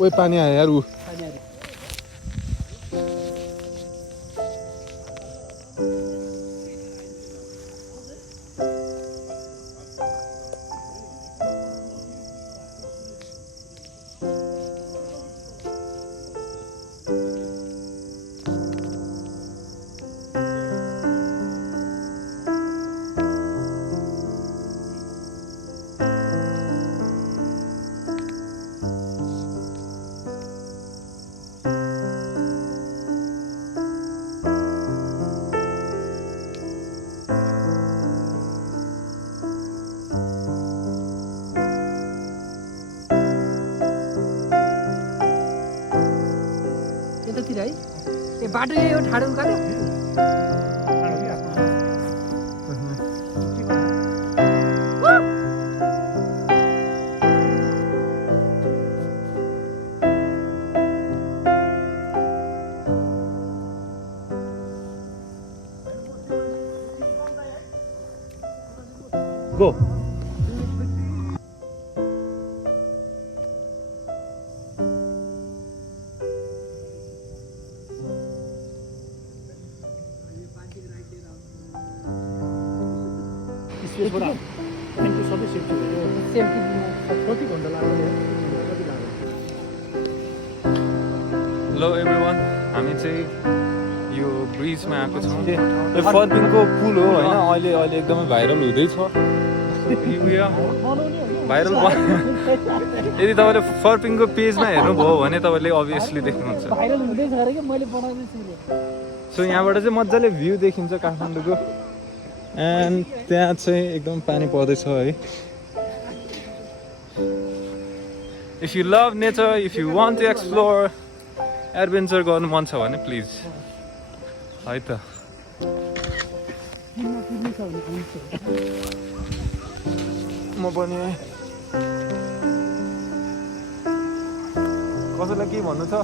ओए पानी आयो यार ऊ यतातिर है ए बाटो यही हो ठाडो उकालो गो त्यसबाट ट्याङ्की सबै सेफ्टी भयो कति घन्टा लाग्यो कति लाग्यो हेलो एभ्रिवान हामी चाहिँ यो ब्रिजमा आएको छौँ यो फर्पिङको पुल हो होइन अहिले एकदमै भाइरल हुँदैछ भाइरल यदि तपाईँले फर्पिङको पेजमा हेर्नुभयो भने तपाईँले अभियसली देख्नुहुन्छ भाइरल हुँदैछ अरे के मैले बनाउँदै छु सो यहाँबाट चाहिँ मजाले भ्यू देखिन्छ काठमाडौँको एन्ड त्यहाँ चाहिँ एकदम पानी पर्दैछ है if you love nature if you want to explore adventure गर्नु मन छ भने प्लिज है त म पनि कसैलाई के भन्नु छ